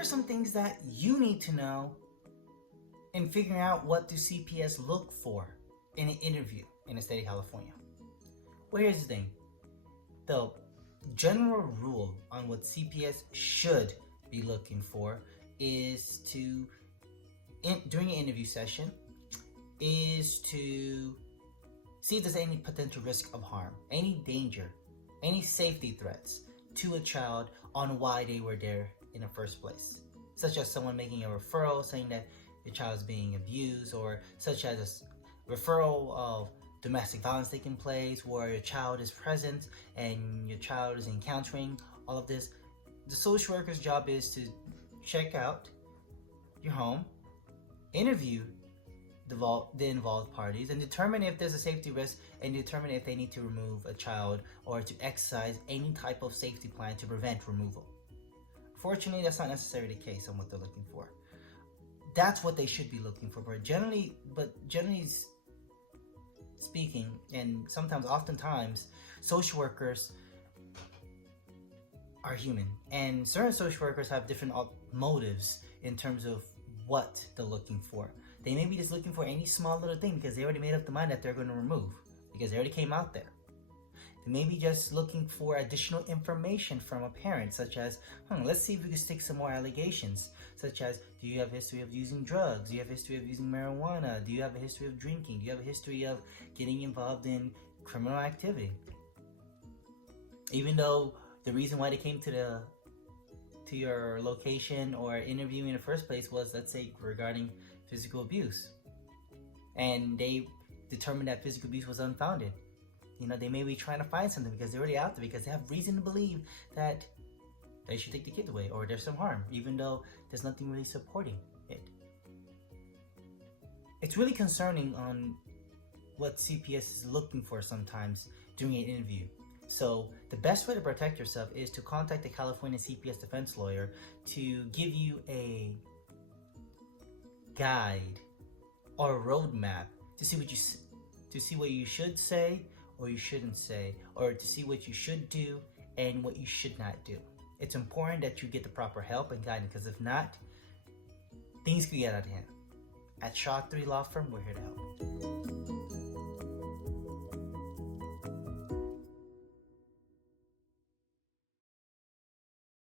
here are some things that you need to know in figuring out what do CPS look for in an interview in the state of California. Well, here's the thing. The general rule on what CPS should be looking for is to, during an interview session, is to see if there's any potential risk of harm, any danger, any safety threats to a child on why they were there in the first place, such as someone making a referral saying that your child is being abused, or such as a referral of domestic violence taking place where your child is present and your child is encountering all of this. The social worker's job is to check out your home, interview the involved parties, and determine if there's a safety risk, and determine if they need to remove a child or to exercise any type of safety plan to prevent removal. Fortunately, that's not necessarily the case on what they're looking for. That's what they should be looking for. But generally speaking, and oftentimes, social workers are human, and certain social workers have different motives in terms of what they're looking for. They may be just looking for any small little thing because they already made up the mind that they're going to remove, because they already came out there. They may be just looking for additional information from a parent, such as, let's see if we can stick some more allegations, such as, do you have a history of using drugs? Do you have a history of using marijuana? Do you have a history of drinking? Do you have a history of getting involved in criminal activity? Even though the reason why they came to your location or interview in the first place was, let's say, regarding physical abuse, and they determined that physical abuse was unfounded. They may be trying to find something because they're already out there, because they have reason to believe that they should take the kid away or there's some harm, even though there's nothing really supporting it. It's really concerning on what CPS is looking for sometimes during an interview. So the best way to protect yourself is to contact the California CPS defense lawyer to give you a guide or a roadmap to see what you should say or you shouldn't say, or to see what you should do and what you should not do. It's important that you get the proper help and guidance, because if not, things could get out of hand. At Shaw 3 Law Firm, we're here to help.